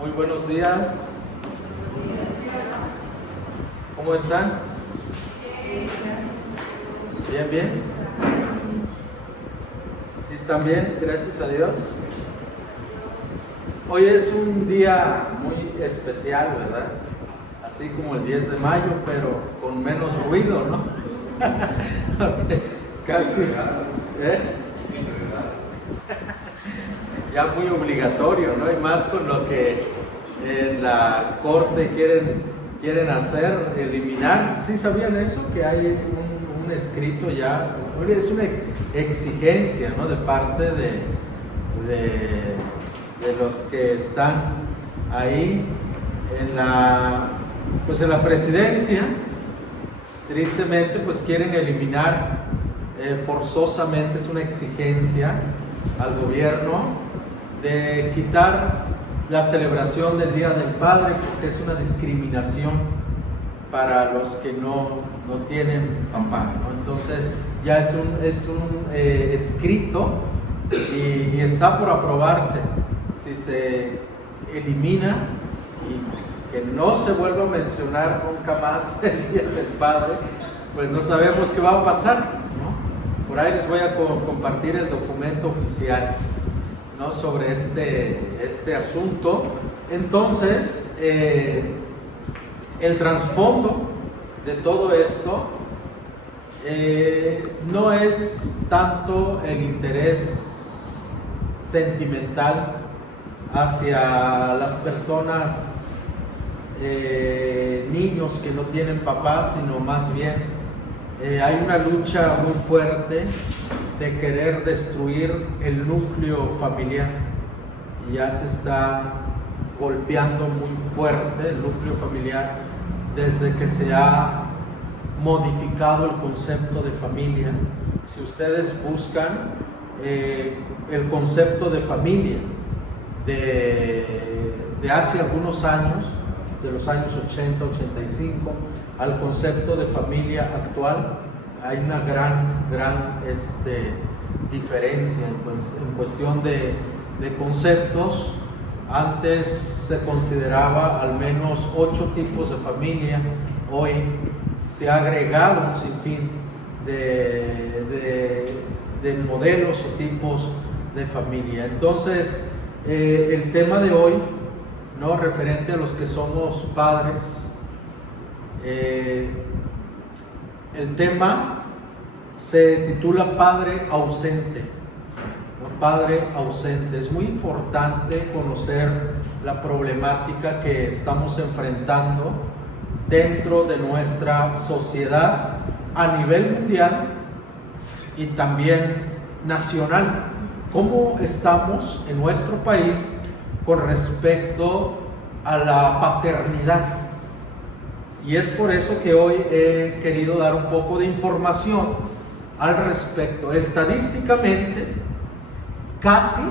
Muy buenos días. ¿Cómo están? Bien, bien. ¿Sí están bien? Gracias a Dios. Hoy es un día muy especial, ¿verdad? Así como el 10 de mayo, pero con menos ruido, ¿no? Casi. Ya muy obligatorio, ¿no? Y más con lo que en la corte quieren hacer, eliminar. ¿Sí sabían eso? Que hay un escrito ya, es una exigencia, ¿no? De parte de los que están ahí en la presidencia. Tristemente, pues quieren eliminar forzosamente, es una exigencia al gobierno de quitar la celebración del Día del Padre, porque es una discriminación para los que no tienen papá, ¿no? Entonces ya es un escrito y está por aprobarse. Si se elimina y que no se vuelva a mencionar nunca más el Día del Padre, pues no sabemos qué va a pasar, ¿no? Por ahí les voy a compartir el documento oficial, ¿no? Sobre este asunto. Entonces, el trasfondo de todo esto no es tanto el interés sentimental hacia las personas, niños que no tienen papás, sino más bien hay una lucha muy fuerte de querer destruir el núcleo familiar, y ya se está golpeando muy fuerte el núcleo familiar desde que se ha modificado el concepto de familia. Si ustedes buscan el concepto de familia de hace algunos años, de los años 80, 85, al concepto de familia actual, hay una gran diferencia en cuestión de conceptos. Antes se consideraba al menos 8 tipos de familia. Hoy se ha agregado un sinfín de modelos o tipos de familia. Entonces, el tema de hoy, ¿no? Referente a los que somos padres, el tema se titula Padre ausente, ¿no? Padre ausente. Es muy importante conocer la problemática que estamos enfrentando dentro de nuestra sociedad a nivel mundial y también nacional. ¿Cómo estamos en nuestro país con respecto a la paternidad? Y es por eso que hoy he querido dar un poco de información al respecto. Estadísticamente, casi,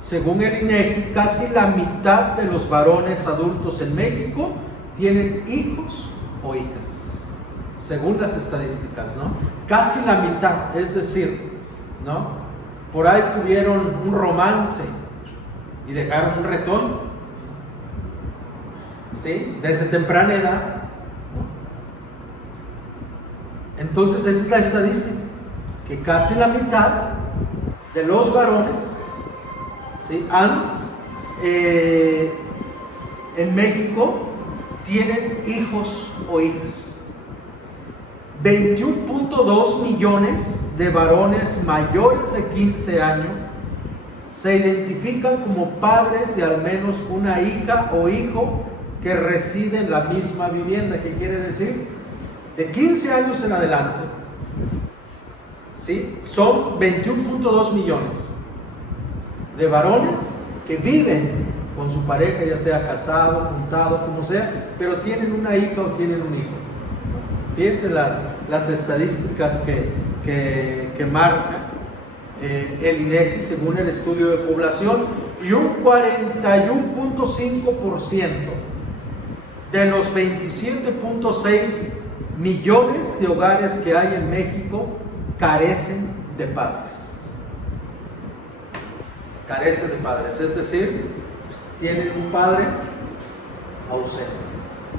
según el INEGI, casi la mitad de los varones adultos en México tienen hijos o hijas, según las estadísticas, ¿no? Casi la mitad, es decir, ¿no? Por ahí tuvieron un romance y dejaron un retoño, ¿sí? Desde temprana edad, ¿no? Entonces esa es la estadística, que casi la mitad de los varones, ¿sí? En México tienen hijos o hijas. 21.2 millones de varones mayores de 15 años se identifican como padres de al menos una hija o hijo que reside en la misma vivienda. ¿Qué quiere decir? De 15 años en adelante, ¿sí? Son 21.2 millones de varones que viven con su pareja, ya sea casado, juntado, como sea, pero tienen una hija o tienen un hijo. Piensen las estadísticas que marca el INEGI según el estudio de población, y un 41.5% de los 27.6 millones de hogares que hay en México carecen de padres. Carecen de padres, es decir, tienen un padre ausente.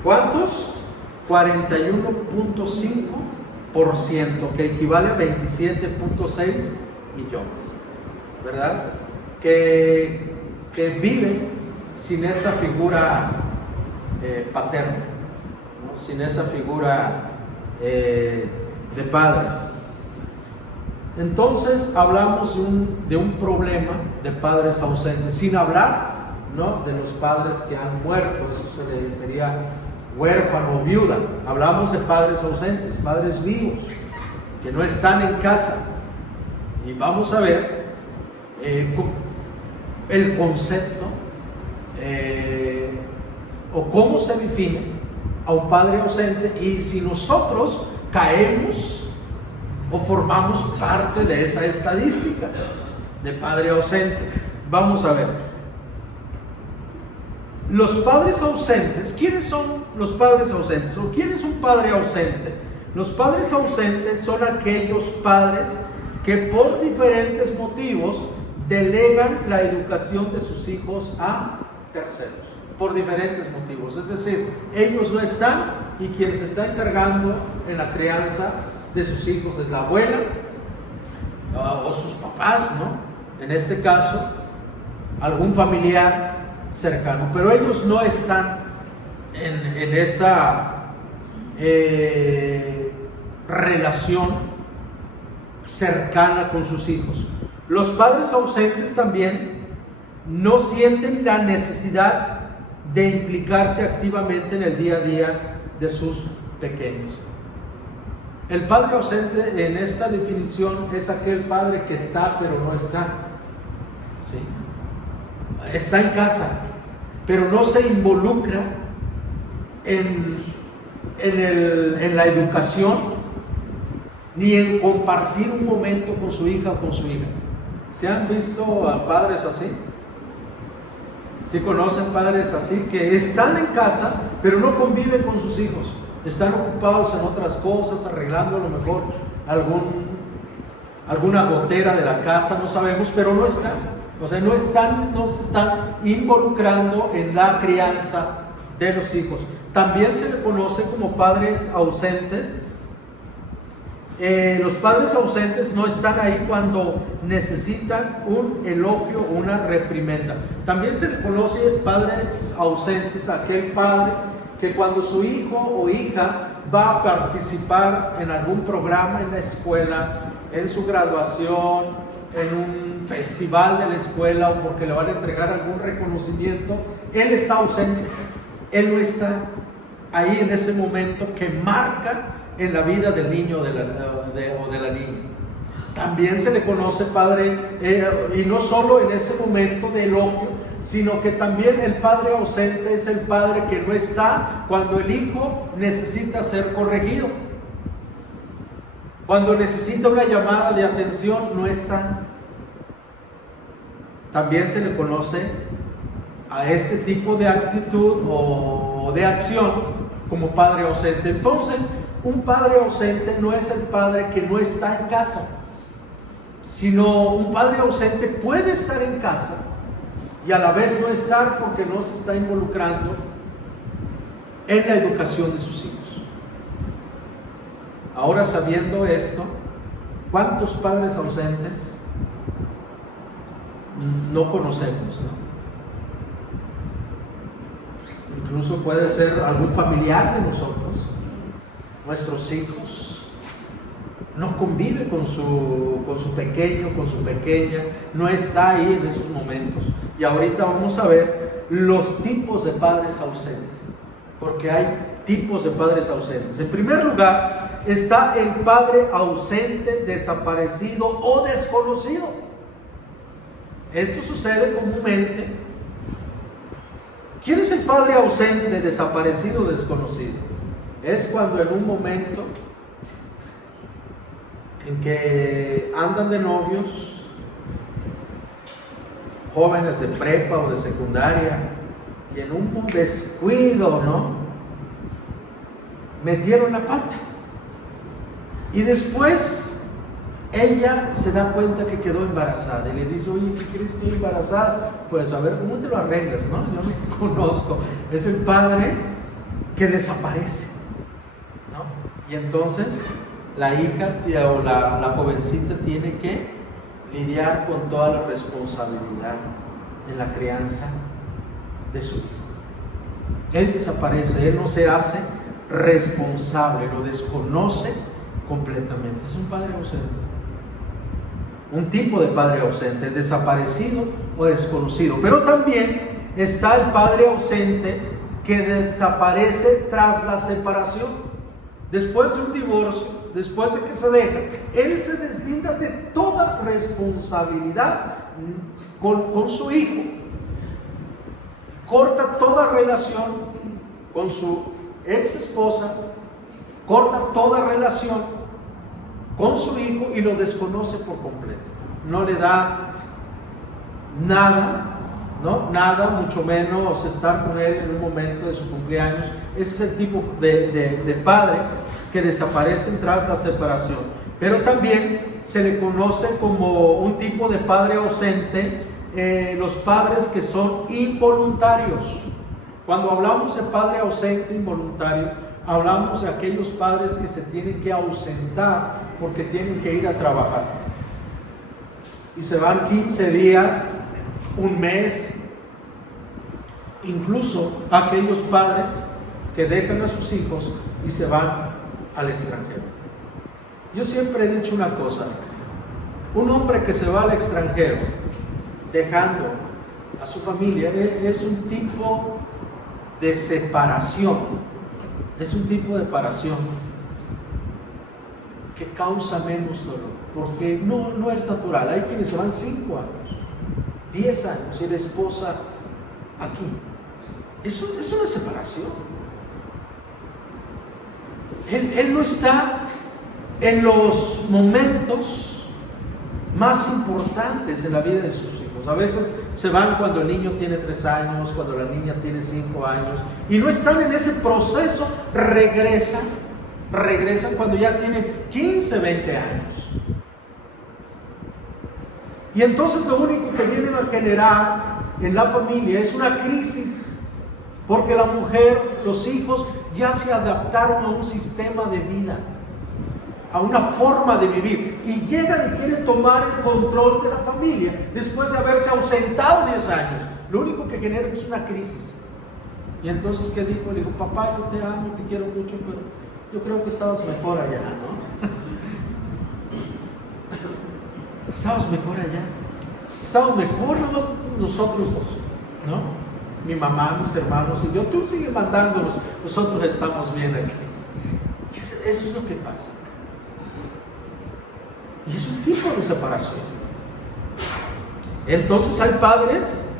¿Cuántos? 41.5%, que equivale a 27.6 millones, ¿verdad? Que viven sin esa figura paterna, ¿no? Sin esa figura de padre. Entonces hablamos de un problema de padres ausentes, sin hablar, ¿no?, de los padres que han muerto. Eso sería huérfano o viuda. Hablamos de padres ausentes, padres vivos, que no están en casa. Y vamos a ver el concepto o cómo se define a un padre ausente, y si nosotros caemos o formamos parte de esa estadística de padre ausente. Vamos a ver. Los padres ausentes, ¿quiénes son los padres ausentes? ¿O quién es un padre ausente? Los padres ausentes son aquellos padres que por diferentes motivos delegan la educación de sus hijos a terceros, por diferentes motivos. Es decir, ellos no están y quien se está encargando en la crianza de sus hijos es la abuela o sus papás, ¿no? En este caso, algún familiar cercano, pero ellos no están en esa relación cercana con sus hijos. Los padres ausentes también no sienten la necesidad de implicarse activamente en el día a día de sus pequeños. El padre ausente en esta definición es aquel padre que está pero no está, ¿sí? Está en casa, pero no se involucra en la educación ni en compartir un momento con su hija o con su hija. ¿Se han visto a padres así? ¿Sí conocen padres así que están en casa pero no conviven con sus hijos? Están ocupados en otras cosas, arreglando a lo mejor alguna gotera de la casa, no sabemos, pero no están. O sea, no se están involucrando en la crianza de los hijos. También se le conoce como padres ausentes. Los padres ausentes no están ahí cuando necesitan un elogio o una reprimenda. También se le conoce padres ausentes a aquel padre que cuando su hijo o hija va a participar en algún programa en la escuela, en su graduación, en un festival de la escuela o porque le van a entregar algún reconocimiento, él está ausente. Él no está ahí en ese momento que marca en la vida del niño o de la niña. También se le conoce padre, y no solo en ese momento de elogio, sino que también el padre ausente es el padre que no está cuando el hijo necesita ser corregido. Cuando necesita una llamada de atención, no está. También se le conoce a este tipo de actitud o de acción como padre ausente. Entonces, un padre ausente no es el padre que no está en casa, sino un padre ausente puede estar en casa y a la vez no estar porque no se está involucrando en la educación de sus hijos. Ahora, sabiendo esto, ¿cuántos padres ausentes no conocemos, no? Incluso puede ser algún familiar de nosotros, nuestros hijos. No convive con su pequeño, con su pequeña, no está ahí en esos momentos. Y ahorita vamos a ver los tipos de padres ausentes, porque hay tipos de padres ausentes. En primer lugar, está el padre ausente, desaparecido o desconocido. Esto sucede comúnmente. ¿Quién es el padre ausente, desaparecido o desconocido? Es cuando en un momento en que andan de novios, jóvenes de prepa o de secundaria, y en un descuido, ¿no?, metieron la pata. Y después ella se da cuenta que quedó embarazada y le dice, oye, ¿qué quieres? Estoy embarazada. Pues a ver, ¿cómo te lo arreglas? ¿No? Yo no te conozco. Es el padre que desaparece, ¿no? Y entonces la hija o la jovencita tiene que lidiar con toda la responsabilidad en la crianza de su hijo. Él desaparece, él no se hace responsable, lo desconoce completamente. Es un padre ausente, un tipo de padre ausente, desaparecido o desconocido. Pero también está el padre ausente que desaparece tras la separación. Después de un divorcio, después de que se deja, él se deslinda de toda responsabilidad con su hijo, corta toda relación con su ex esposa, corta toda relación con su hijo y lo desconoce por completo. No le da nada, ¿no? Nada, mucho menos estar con él en un momento de su cumpleaños. Ese es el tipo de padre que desaparece tras la separación. Pero también se le conoce como un tipo de padre ausente, los padres que son involuntarios. Cuando hablamos de padre ausente involuntario, hablamos de aquellos padres que se tienen que ausentar porque tienen que ir a trabajar y se van 15 días, un mes. Incluso aquellos padres que dejan a sus hijos y se van al extranjero. Yo siempre he dicho una cosa: un hombre que se va al extranjero dejando a su familia es un tipo de separación, es un tipo de separación que causa menos dolor, porque no es natural. Hay quienes se van 5 años, 10 años y la esposa aquí. Eso es una separación. Él no está en los momentos más importantes de la vida de sus hijos. A veces se van cuando el niño tiene 3 años, cuando la niña tiene 5 años, y no están en ese proceso. Regresan cuando ya tienen 15, 20 años. Y entonces lo único que vienen a generar en la familia es una crisis, porque la mujer, los hijos ya se adaptaron a un sistema de vida, a una forma de vivir, y llegan y quieren tomar el control de la familia después de haberse ausentado 10 años. Lo único que genera es una crisis. Y entonces, ¿qué dijo? Le dijo, papá, yo te amo, te quiero mucho, pero yo creo que estabas mejor allá, ¿no? Estabas mejor allá. Estabas mejor nosotros dos, ¿no? Mi mamá, mis hermanos y yo. Tú sigue mandándonos, nosotros estamos bien aquí. Eso es lo que pasa. Y es un tipo de separación. Entonces hay padres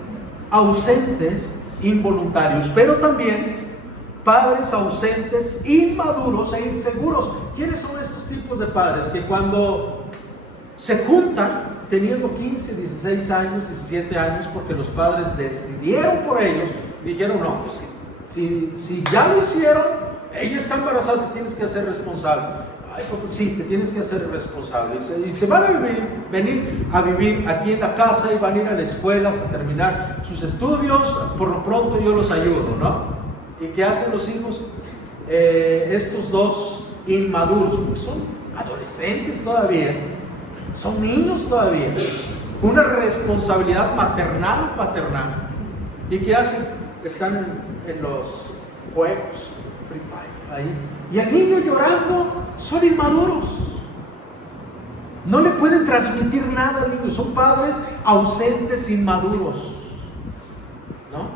ausentes involuntarios, pero también padres ausentes inmaduros e inseguros. ¿Quiénes son estos tipos de padres? Que cuando se juntan teniendo 15, 16 años, 17 años, porque los padres decidieron por ellos, dijeron, no, pues si ya lo hicieron, ella está embarazada, te tienes que hacer responsable. Ay, pues sí, te tienes que hacer responsable. Y se van a venir a vivir aquí en la casa y van a ir a la escuela hasta terminar sus estudios. Por lo pronto yo los ayudo, ¿no? ¿Y qué hacen los hijos? Estos dos inmaduros, porque son adolescentes todavía, son niños todavía, con una responsabilidad maternal o paternal. ¿Y qué hacen? Están en los juegos, Free Fire, ahí. Y el niño llorando, son inmaduros. No le pueden transmitir nada al niño. Son padres ausentes, inmaduros, ¿no?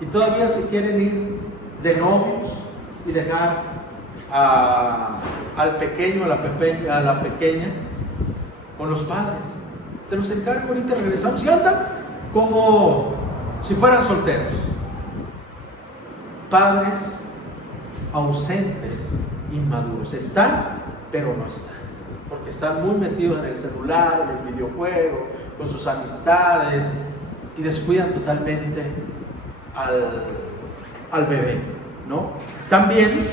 Y todavía se quieren ir de novios y dejar al pequeño, a la pequeña con los padres. Te los encargo, ahorita regresamos. Y andan como si fueran solteros. Padres ausentes, inmaduros. Están, pero no están, porque están muy metidos en el celular, en el videojuego, con sus amistades, y descuidan totalmente al bebé, ¿no? También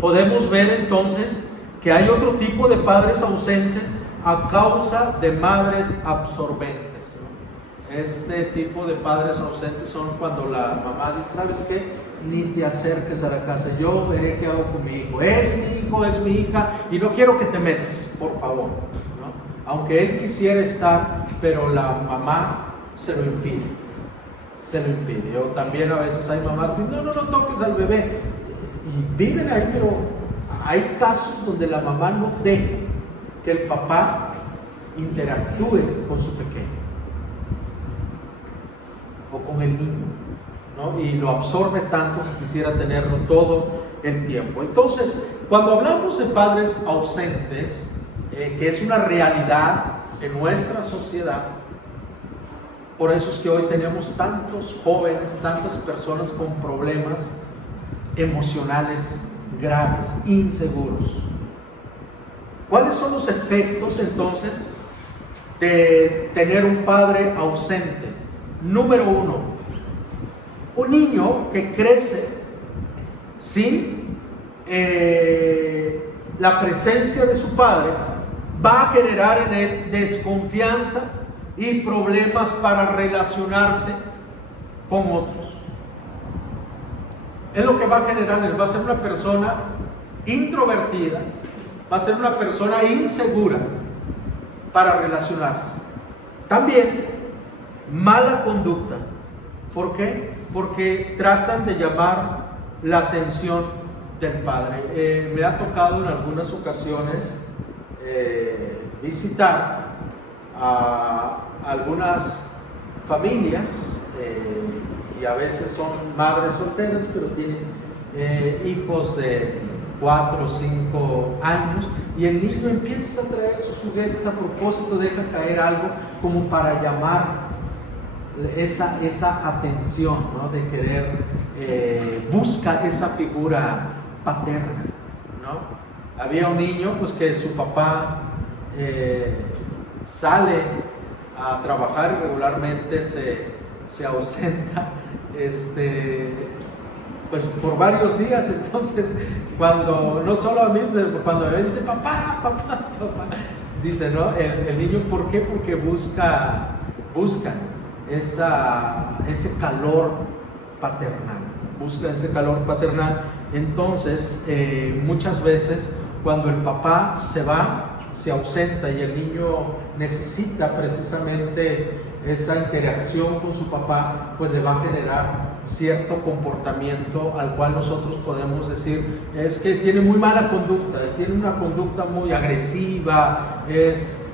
podemos ver entonces que hay otro tipo de padres ausentes a causa de madres absorbentes, ¿no? Este tipo de padres ausentes son cuando la mamá dice, ¿sabes qué? Ni te acerques a la casa, yo veré qué hago con mi hijo. Es mi hijo, es mi hija, y no quiero que te metas, por favor, ¿no? Aunque él quisiera estar, pero la mamá se lo impide. Se lo impide. O también a veces hay mamás que no toques al bebé. Y viven ahí, pero hay casos donde la mamá no deja que el papá interactúe con su pequeño o con el niño, ¿no? Y lo absorbe tanto que quisiera tenerlo todo el tiempo. Entonces, cuando hablamos de padres ausentes, que es una realidad en nuestra sociedad, por eso es que hoy tenemos tantos jóvenes, tantas personas con problemas emocionales graves, inseguros. ¿Cuáles son los efectos entonces de tener un padre ausente? Número uno, un niño que crece sin la presencia de su padre va a generar en él desconfianza y problemas para relacionarse con otros. Es lo que va a generar él. Va a ser una persona introvertida, va a ser una persona insegura para relacionarse. También mala conducta. ¿Por qué? Porque tratan de llamar la atención del padre. Me ha tocado en algunas ocasiones visitar a algunas familias, y a veces son madres solteras, pero tienen hijos de 4 o 5 años, y el niño empieza a traer sus juguetes, a propósito deja caer algo como para llamar esa atención, ¿no? De querer, busca esa figura paterna, ¿no? Había un niño pues que su papá sale a trabajar y regularmente se ausenta pues por varios días. Entonces cuando, no solo a mí, pero cuando me dice papá, dice, ¿no? El niño, ¿por qué? Porque busca ese calor paternal, Entonces muchas veces cuando el papá se va, se ausenta, y el niño necesita precisamente esa interacción con su papá, pues le va a generar cierto comportamiento al cual nosotros podemos decir es que tiene muy mala conducta, tiene una conducta muy agresiva, es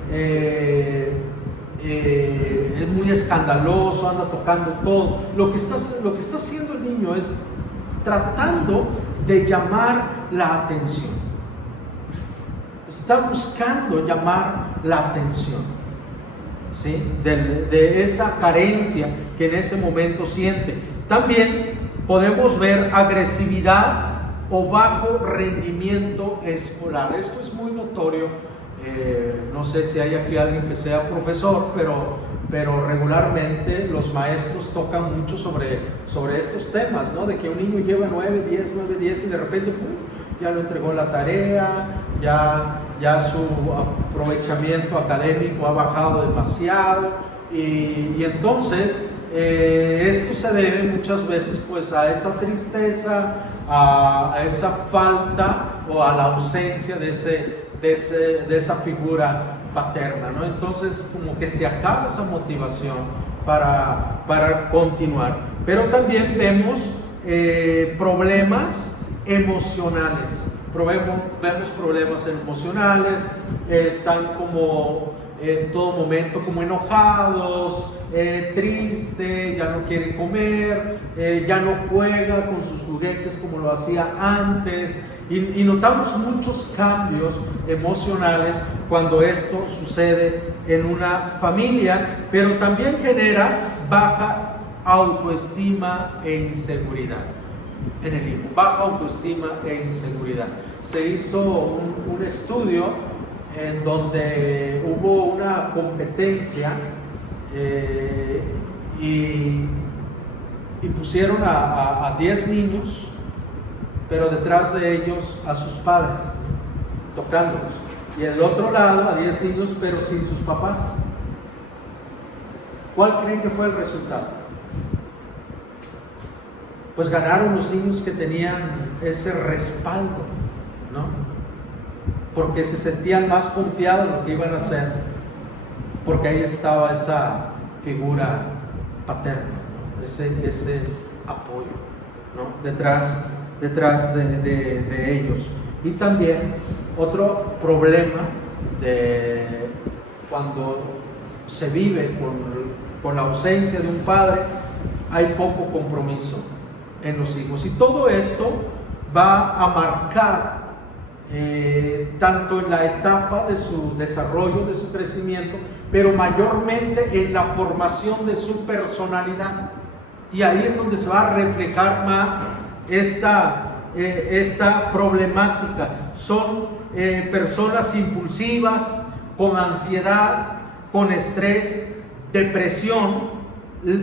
muy escandaloso, anda tocando todo. Lo que está haciendo el niño es tratando de llamar la atención. Está buscando llamar la atención, ¿sí? de esa carencia que en ese momento siente. También podemos ver agresividad o bajo rendimiento escolar. Esto es muy notorio. No sé si hay aquí alguien que sea profesor, pero regularmente los maestros tocan mucho sobre estos temas, ¿no? De que un niño lleva 9, 10 y de repente ya lo entregó la tarea, ya su aprovechamiento académico ha bajado demasiado, y entonces esto se debe muchas veces pues a esa tristeza, a esa falta o a la ausencia de esa figura paterna, ¿no? Entonces como que se acaba esa motivación para continuar. Pero también vemos problemas emocionales. Vemos problemas emocionales, están como en todo momento como enojados, tristes, ya no quieren comer, ya no juega con sus juguetes como lo hacía antes, y notamos muchos cambios emocionales cuando esto sucede en una familia, pero también genera baja autoestima e inseguridad en el hijo, baja autoestima e inseguridad. Se hizo un estudio en donde hubo una competencia y pusieron a 10 niños, pero detrás de ellos a sus padres, tocándolos. y el otro lado a 10 niños pero sin sus papás. ¿Cuál creen que fue el resultado? Pues ganaron los niños que tenían ese respaldo, ¿no? Porque se sentían más confiados en lo que iban a hacer, porque ahí estaba esa figura paterna, ¿no? ese apoyo, ¿no? detrás de ellos. Y también otro problema de cuando se vive con la ausencia de un padre, hay poco compromiso en los hijos, y todo esto va a marcar tanto en la etapa de su desarrollo, de su crecimiento, pero mayormente en la formación de su personalidad, y ahí es donde se va a reflejar más esta problemática. Son personas impulsivas, con ansiedad, con estrés, depresión,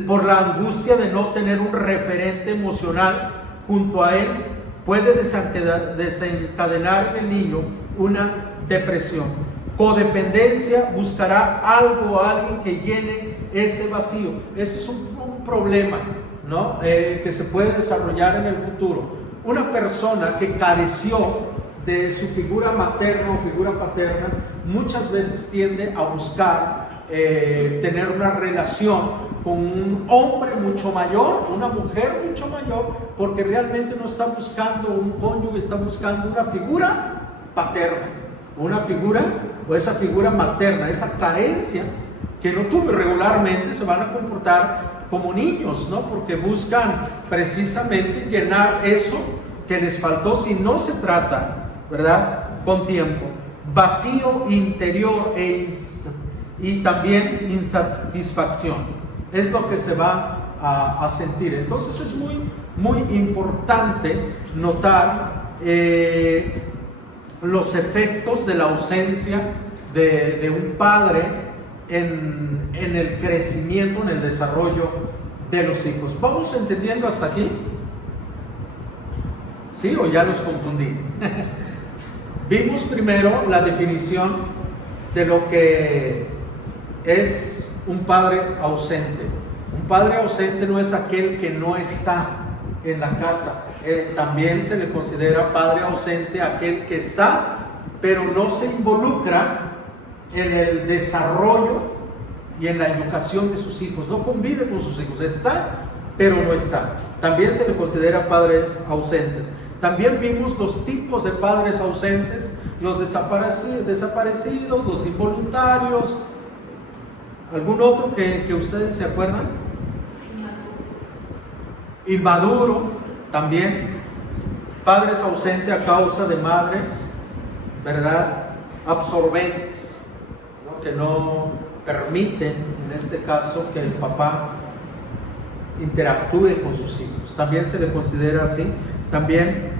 por la angustia de no tener un referente emocional junto a él. Puede desencadenar en el niño una depresión. Codependencia, buscará algo o alguien que llene ese vacío. Ese es un problema, ¿no? Que se puede desarrollar en el futuro. Una persona que careció de su figura materna o figura paterna, muchas veces tiende a buscar tener una relación con un hombre mucho mayor, una mujer mucho mayor, porque realmente no está buscando un cónyuge, está buscando una figura paterna, una figura o esa figura materna, esa carencia que no tuvo. Regularmente se van a comportar como niños, ¿no? Porque buscan precisamente llenar eso que les faltó, si no se trata, ¿verdad?, con tiempo. Vacío interior y también insatisfacción es lo que se va a sentir. Entonces es muy importante notar los efectos de la ausencia de un padre en el crecimiento, en el desarrollo de los hijos. ¿Vamos entendiendo hasta aquí? ¿Sí? ¿O ya los confundí? Vimos primero la definición de lo que es un padre ausente. Un padre ausente no es aquel que no está en la casa. También se le considera padre ausente aquel que está, pero no se involucra en el desarrollo y en la educación de sus hijos. No convive con sus hijos. Está, pero no está. También se le considera padres ausentes. También vimos los tipos de padres ausentes: los desaparecidos, los involuntarios. ¿Algún otro que ustedes se acuerdan? Inmaduro, también. Padres ausentes a causa de madres, ¿verdad?, absorbentes, ¿no?, que no permiten, en este caso, que el papá interactúe con sus hijos. También se le considera así. También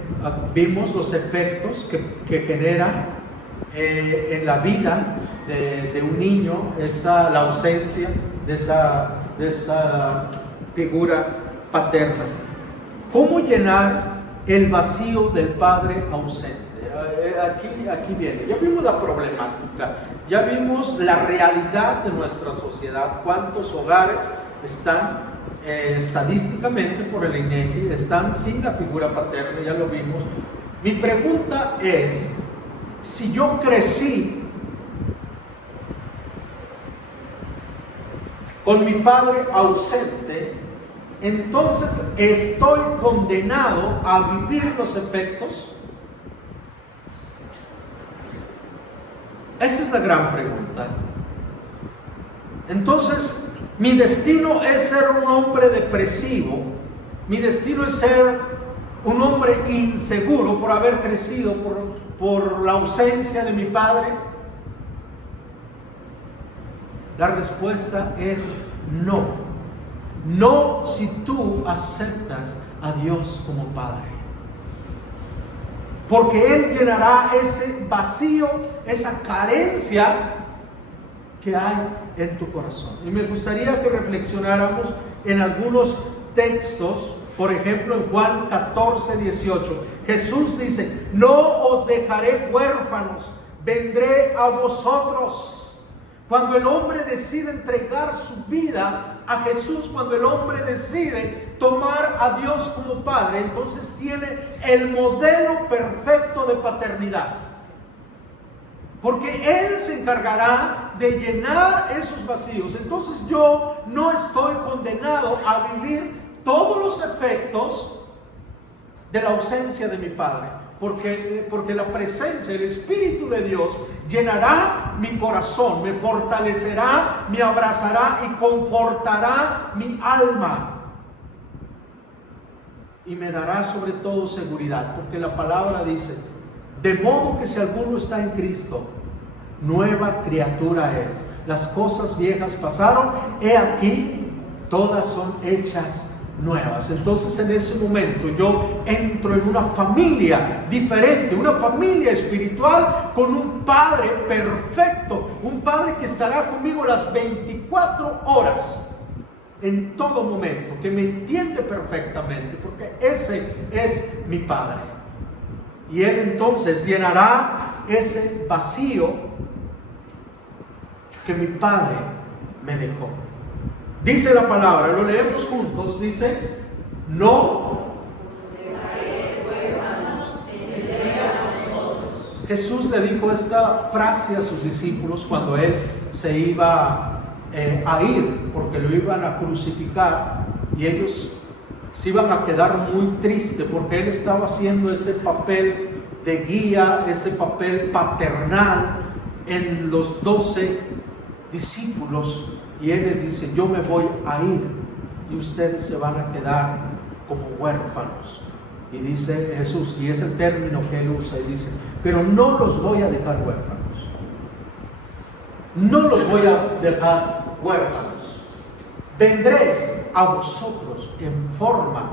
vimos los efectos que genera en la vida de un niño la ausencia de esa figura paterna. ¿Cómo llenar el vacío del padre ausente? Aquí viene. Ya vimos la problemática, ya vimos la realidad de nuestra sociedad. ¿Cuántos hogares están estadísticamente por el INEGI están sin la figura paterna? Ya lo vimos. Mi pregunta es: si yo crecí con mi padre ausente, entonces estoy condenado a vivir los efectos. Esa es la gran pregunta. Entonces, mi destino es ser un hombre depresivo. Mi destino es ser un hombre inseguro por haber crecido por la ausencia de mi padre. La respuesta es no. No, si tú aceptas a Dios como Padre. Porque Él llenará ese vacío, esa carencia que hay en tu corazón. Y me gustaría que reflexionáramos en algunos textos. Por ejemplo, en Juan 14:18, Jesús dice: no os dejaré huérfanos, vendré a vosotros. Cuando el hombre decide entregar su vida a Jesús, cuando el hombre decide tomar a Dios como Padre, entonces tiene el modelo perfecto de paternidad. Porque Él se encargará de llenar esos vacíos. Entonces yo no estoy condenado a vivir todos los efectos de la ausencia de mi Padre. Porque la presencia, el Espíritu de Dios llenará mi corazón, me fortalecerá, me abrazará y confortará mi alma. Y me dará sobre todo seguridad, porque la palabra dice: de modo que si alguno está en Cristo, nueva criatura es. Las cosas viejas pasaron, he aquí, todas son hechas nuevas. Entonces en ese momento yo entro en una familia diferente, una familia espiritual con un Padre perfecto, un Padre que estará conmigo las 24 horas, en todo momento, que me entiende perfectamente, porque ese es mi Padre. Y Él entonces llenará ese vacío que mi Padre me dejó. Dice la palabra, lo leemos juntos, dice: no. Jesús le dijo esta frase a sus discípulos cuando Él se iba a ir, porque lo iban a crucificar, y ellos se iban a quedar muy tristes porque Él estaba haciendo ese papel de guía, ese papel paternal en los 12 discípulos. Y Él les dice: yo me voy a ir y ustedes se van a quedar como huérfanos. Y dice Jesús, y es el término que Él usa, y dice: pero no los voy a dejar huérfanos. No los voy a dejar huérfanos. Vendré a vosotros en forma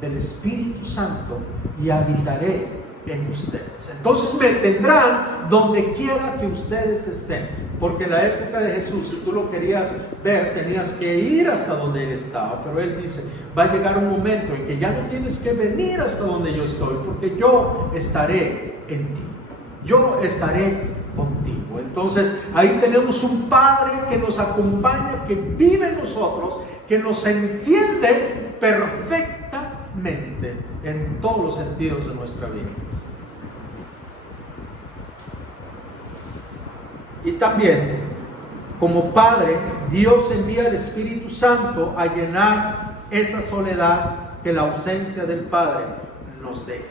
del Espíritu Santo y habitaré en ustedes. Entonces me tendrán donde quiera que ustedes estén. Porque en la época de Jesús, si tú lo querías ver, tenías que ir hasta donde Él estaba. Pero Él dice: va a llegar un momento en que ya no tienes que venir hasta donde yo estoy, porque yo estaré en ti. Yo estaré contigo. Entonces ahí tenemos un Padre que nos acompaña, que vive en nosotros, que nos entiende perfectamente en todos los sentidos de nuestra vida. Y también, como Padre, Dios envía el Espíritu Santo a llenar esa soledad que la ausencia del Padre nos deja.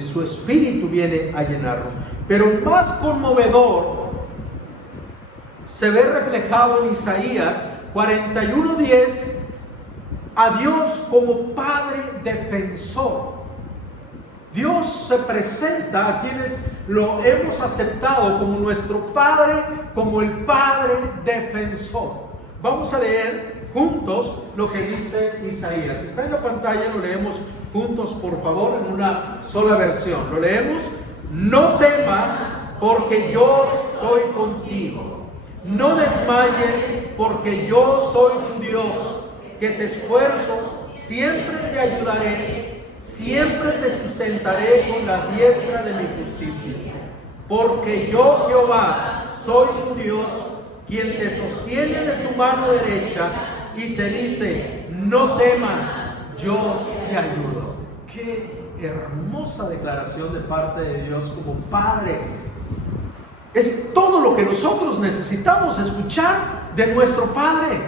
Su Espíritu viene a llenarnos. Pero más conmovedor se ve reflejado en Isaías 41:10, a Dios como Padre defensor. Dios se presenta a quienes lo hemos aceptado como nuestro Padre, como el Padre defensor. Vamos a leer juntos lo que dice Isaías. Está en la pantalla, lo leemos juntos, por favor, en una sola versión. Lo leemos: no temas, porque yo estoy contigo. No desmayes, porque yo soy tu Dios, que te esfuerzo, siempre te ayudaré. Siempre te sustentaré con la diestra de mi justicia. Porque yo, Jehová, soy tu Dios, quien te sostiene de tu mano derecha y te dice: no temas, yo te ayudo. Qué hermosa declaración de parte de Dios como Padre. Es todo lo que nosotros necesitamos escuchar de nuestro Padre.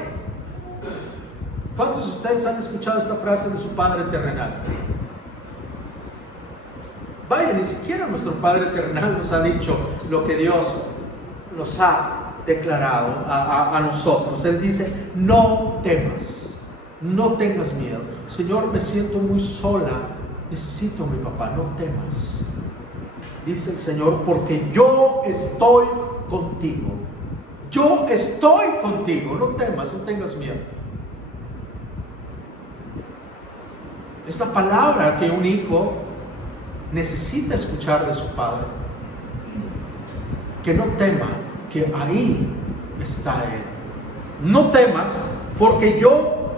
¿Cuántos de ustedes han escuchado esta frase de su Padre terrenal? Vaya, ni siquiera nuestro Padre terrenal nos ha dicho lo que Dios nos ha declarado a nosotros. Él dice: no temas, no tengas miedo. Señor, me siento muy sola, necesito a mi papá. No temas, dice el Señor, porque yo estoy contigo. Yo estoy contigo, no temas, no tengas miedo. Esta palabra que un hijo necesita escuchar de su padre: que no tema, que ahí está Él. No temas, porque yo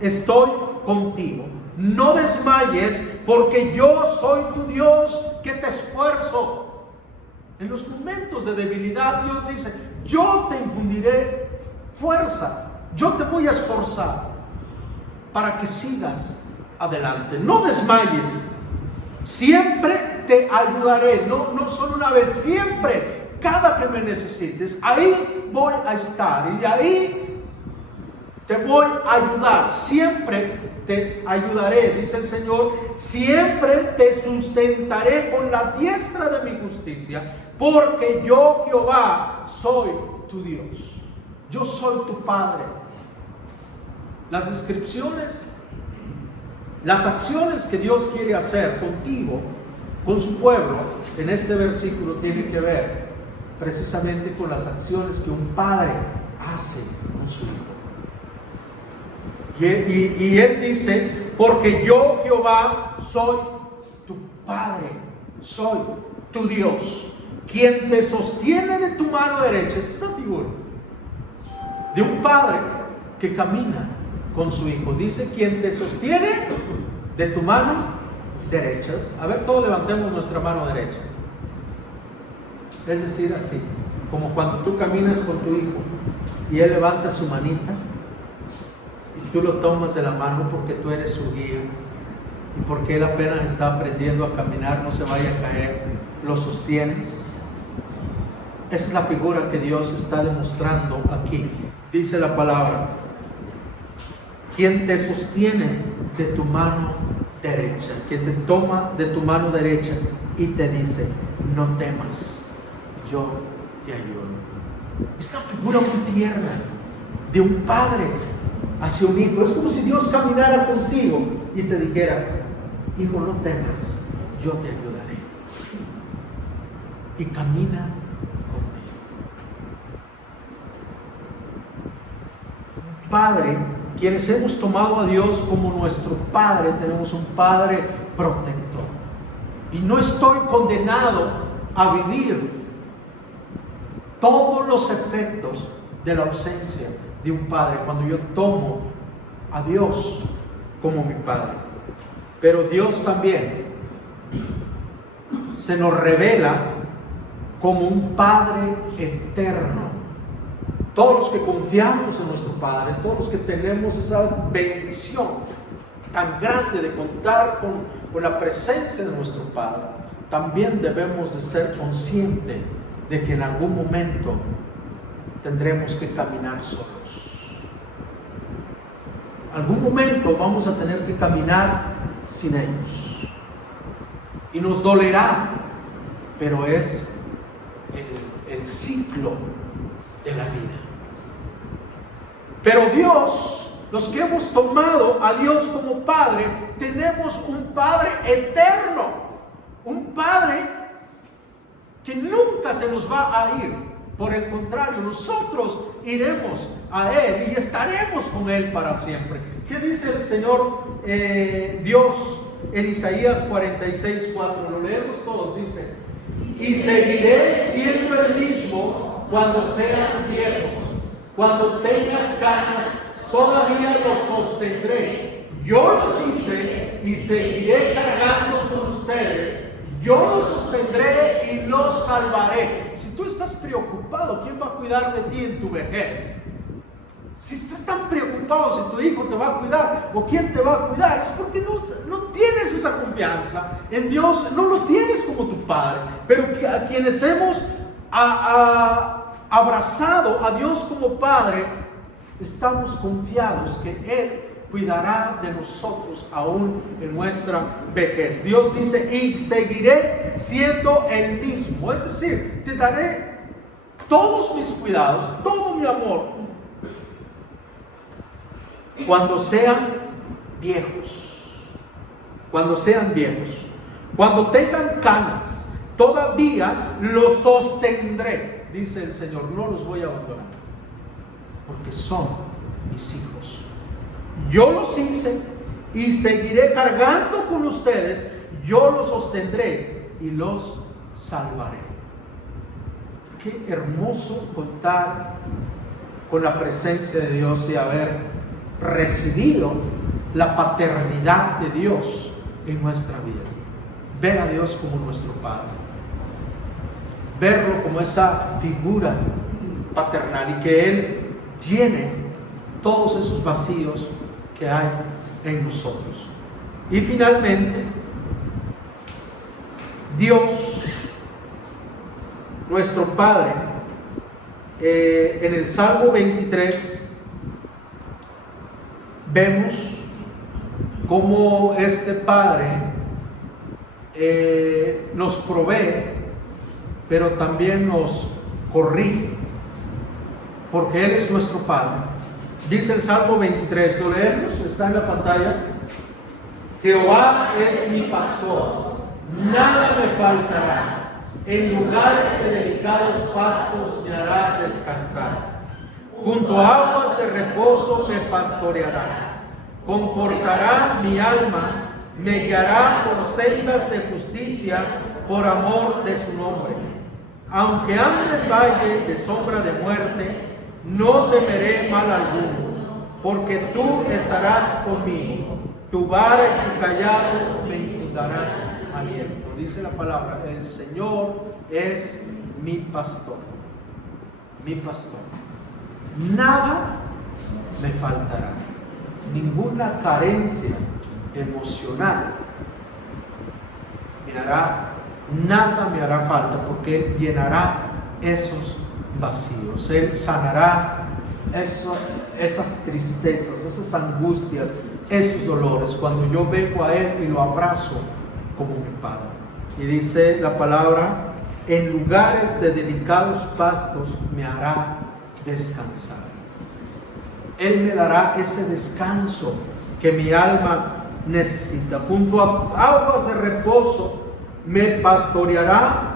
estoy contigo. No desmayes, porque yo soy tu Dios, que te esfuerzo. En los momentos de debilidad, Dios dice: yo te infundiré fuerza, yo te voy a esforzar para que sigas adelante. No desmayes, siempre te ayudaré. No solo una vez, siempre, cada que me necesites, ahí voy a estar y ahí te voy a ayudar. Siempre te ayudaré, dice el Señor. Siempre te sustentaré con la diestra de mi justicia, porque yo, Jehová, soy tu Dios. Yo soy tu Padre. Las descripciones, las acciones que Dios quiere hacer contigo, con su pueblo, en este versículo tienen que ver precisamente con las acciones que un padre hace con su hijo. Y él dice: porque yo, Jehová, soy tu Padre, soy tu Dios, quien te sostiene de tu mano derecha. Es una figura de un padre que camina con su hijo. Dice: quien te sostiene de tu mano derecha. A ver, todos levantemos nuestra mano derecha. Es decir, así, como cuando tú caminas con tu hijo y él levanta su manita y tú lo tomas de la mano porque tú eres su guía y porque él apenas está aprendiendo a caminar, no se vaya a caer, lo sostienes. Esa es la figura que Dios está demostrando aquí. Dice la palabra: quien te sostiene de tu mano derecha, quien te toma de tu mano derecha y te dice: no temas, yo te ayudo. Es una figura muy tierna de un padre hacia un hijo. Es como si Dios caminara contigo y te dijera: hijo, no temas, yo te ayudaré. Y camina contigo. Padre, quienes hemos tomado a Dios como nuestro Padre, tenemos un Padre protector. Y no estoy condenado a vivir todos los efectos de la ausencia de un Padre cuando yo tomo a Dios como mi Padre. Pero Dios también se nos revela como un Padre eterno. Todos los que confiamos en nuestro Padre, todos los que tenemos esa bendición tan grande de contar con la presencia de nuestro Padre, también debemos de ser conscientes de que en algún momento tendremos que caminar solos. Algún momento vamos a tener que caminar sin ellos. Y nos dolerá, pero es el ciclo de la vida. Pero Dios, los que hemos tomado a Dios como Padre, tenemos un Padre eterno, un Padre que nunca se nos va a ir. Por el contrario, nosotros iremos a Él y estaremos con Él para siempre. ¿Qué dice el Señor Dios en Isaías 46:4? Lo leemos todos. Dice: y seguiré siendo el mismo cuando sean viejos, cuando tengan canas, todavía los sostendré. Yo los hice y seguiré cargando con ustedes. Yo los sostendré y los salvaré. Si tú estás preocupado, ¿quién va a cuidar de ti en tu vejez? Si estás tan preocupado si tu hijo te va a cuidar o quién te va a cuidar, es porque no tienes esa confianza en Dios, no lo tienes como tu Padre. Pero a quienes hemos abrazado a Dios como Padre, estamos confiados que Él cuidará de nosotros aún en nuestra vejez. Dios dice: y seguiré siendo el mismo. Es decir, te daré todos mis cuidados, todo mi amor, cuando sean viejos. Cuando sean viejos, cuando tengan canas, todavía los sostendré, dice el Señor. No los voy a abandonar, porque son mis hijos. Yo los hice y seguiré cargando con ustedes. Yo los sostendré y los salvaré. Qué hermoso contar con la presencia de Dios y haber recibido la paternidad de Dios en nuestra vida. Ver a Dios como nuestro Padre. verlo como esa figura paternal y que Él llene todos esos vacíos que hay en nosotros. Y finalmente, Dios, nuestro Padre, en el Salmo 23 vemos cómo este Padre nos provee, pero también nos corrige, porque Él es nuestro Padre. Dice el Salmo 23, lo leemos, está en la pantalla: Jehová es mi pastor, nada me faltará. En lugares de delicados pastos me hará descansar. Junto a aguas de reposo me pastoreará. Confortará mi alma, me guiará por sendas de justicia por amor de su nombre. Aunque ande en valle de sombra de muerte, no temeré mal alguno, porque tú estarás conmigo. Tu vara y tu callado me infundarán aliento. Dice la palabra: el Señor es mi pastor, mi pastor. Nada me faltará, ninguna carencia emocional me hará, nada me hará falta, porque Él llenará esos vacíos. Él sanará esas tristezas, esas angustias, esos dolores, cuando yo vengo a Él y lo abrazo como mi Padre. Y dice la palabra: en lugares de delicados pastos me hará descansar. Él me dará ese descanso que mi alma necesita. Junto a aguas de reposo me pastoreará,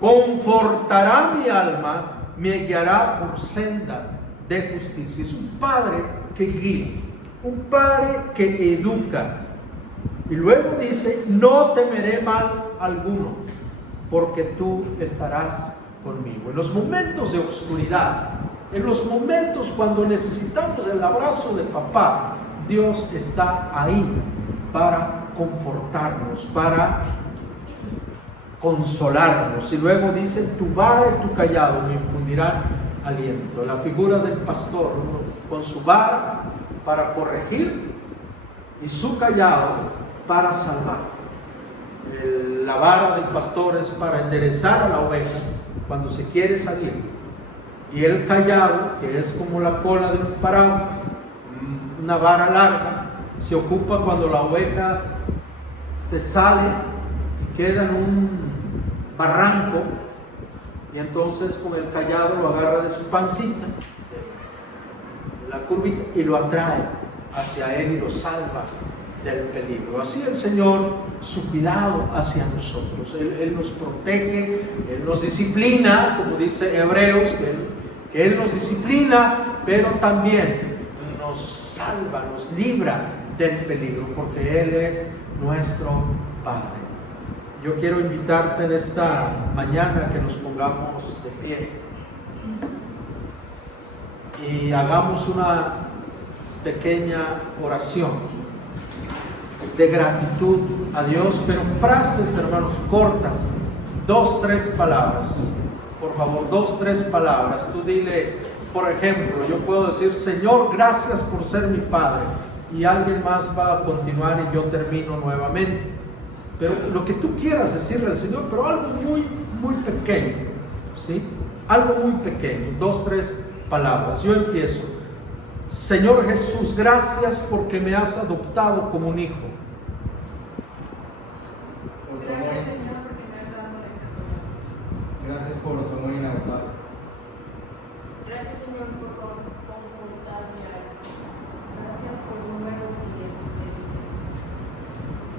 confortará mi alma, me guiará por senda de justicia. Es un Padre que guía, un Padre que educa. Y luego dice: no temeré mal alguno, porque tú estarás conmigo. En los momentos de oscuridad, en los momentos cuando necesitamos el abrazo de papá, Dios está ahí para confortarnos, para consolarnos. Y luego dice: tu vara y tu callado me infundirán aliento. La figura del pastor, con su vara para corregir y su callado para salvar. La vara del pastor es para enderezar a la oveja cuando se quiere salir, y el callado, que es como la cola de un paraguas, una vara larga, se ocupa cuando la oveja se sale y queda en un barranco, y entonces con el callado lo agarra de su pancita, de la curvita, y lo atrae hacia Él y lo salva del peligro. Así el Señor, su cuidado hacia nosotros. Él nos protege, Él nos disciplina, como dice Hebreos, que Él nos disciplina, pero también nos salva, nos libra del peligro, porque Él es nuestro Padre. Yo quiero invitarte en esta mañana que nos pongamos de pie y hagamos una pequeña oración de gratitud a Dios, pero frases, hermanos, cortas, 2, 3 palabras, por favor, 2, 3 palabras. Tú dile, por ejemplo, yo puedo decir: Señor, gracias por ser mi Padre, y alguien más va a continuar y yo termino nuevamente. Pero lo que tú quieras decirle al Señor, pero algo muy, muy pequeño, ¿sí? Algo muy pequeño, 2, 3 palabras. Yo empiezo: Señor Jesús, gracias porque me has adoptado como un hijo. Gracias, Señor, porque me has dado la vida. Gracias por tu amor inagotable. Gracias, Señor, por confortar mi alma. Gracias por un nuevo día.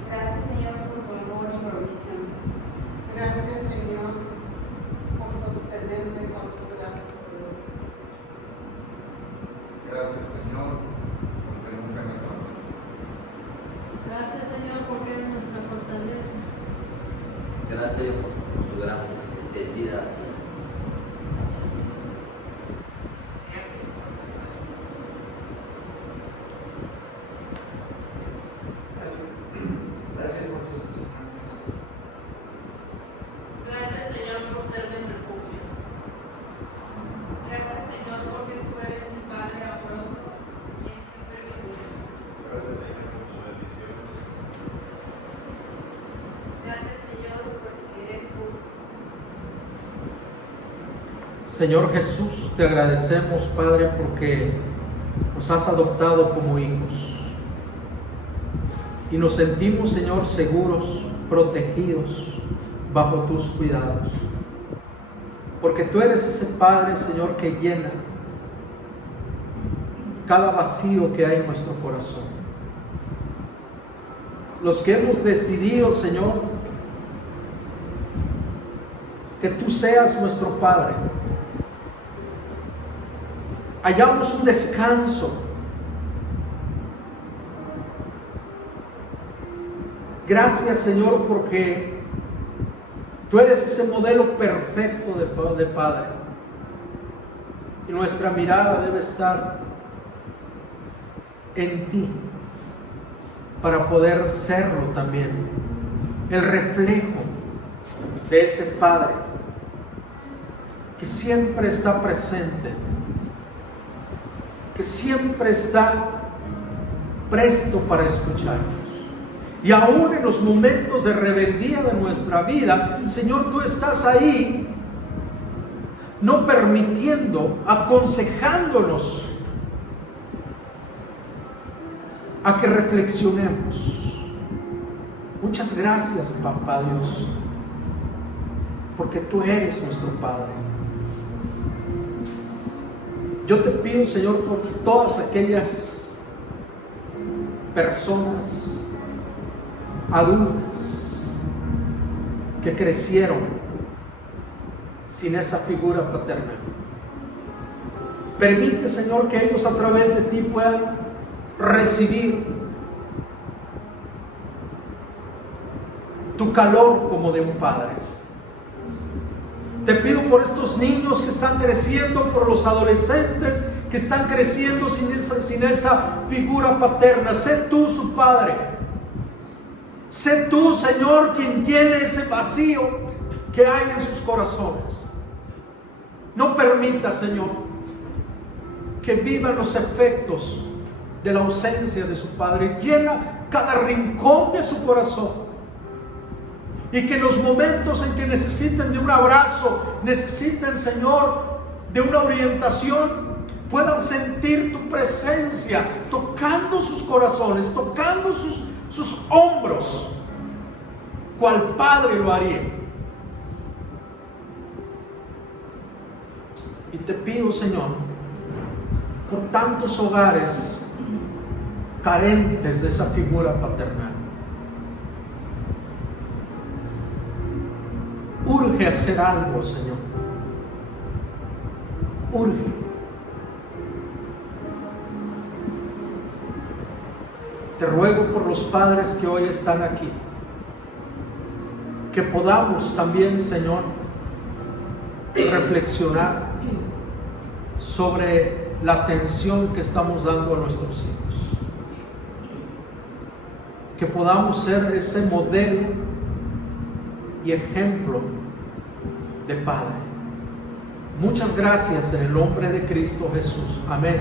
Gracias, Señor, por tu amor y provisión. Gracias, Señor, por sostenerme con tu brazo poderoso. Gracias, Señor, porque nunca me has abandonado. Gracias, Señor, porque eres nuestra fortaleza. Gracias, Señor, por tu gracia extendida hacia mí, Señor. Gracias por la salud. Gracias por tus enseñanzas. Gracias, Señor, por ser Señor Jesús, te agradecemos, Padre, porque nos has adoptado como hijos. Y nos sentimos, Señor, seguros, protegidos bajo tus cuidados. Porque tú eres ese Padre, Señor, que llena cada vacío que hay en nuestro corazón. Los que hemos decidido, Señor, que tú seas nuestro Padre, hallamos un descanso. Gracias, Señor, porque tú eres ese modelo perfecto de Padre. Y nuestra mirada debe estar en ti para poder serlo también. El reflejo de ese Padre que siempre está presente, que siempre está presto para escucharnos. Y aún en los momentos de rebeldía de nuestra vida, Señor, tú estás ahí, no permitiendo, aconsejándonos a que reflexionemos. Muchas gracias, Papá Dios, porque tú eres nuestro Padre. Yo te pido, Señor, por todas aquellas personas adultas que crecieron sin esa figura paterna. Permite, Señor, que ellos a través de ti puedan recibir tu calor como de un padre. Te pido por estos niños que están creciendo, por los adolescentes que están creciendo sin esa figura paterna. Sé tú su padre. Sé tú, Señor, quien llene ese vacío que hay en sus corazones. No permita, Señor, que vivan los efectos de la ausencia de su Padre. Llena cada rincón de su corazón. Y que en los momentos en que necesiten de un abrazo, necesiten, Señor, de una orientación, puedan sentir tu presencia tocando sus corazones, tocando sus hombros, cual Padre lo haría. Y te pido, Señor, por tantos hogares carentes de esa figura paternal, urge hacer algo, Señor. Urge. Te ruego por los padres que hoy están aquí, que podamos también, Señor, reflexionar sobre la atención que estamos dando a nuestros hijos. Que podamos ser ese modelo y ejemplo de Padre. Muchas gracias en el nombre de Cristo Jesús. Amén.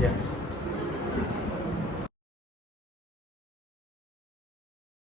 Ya.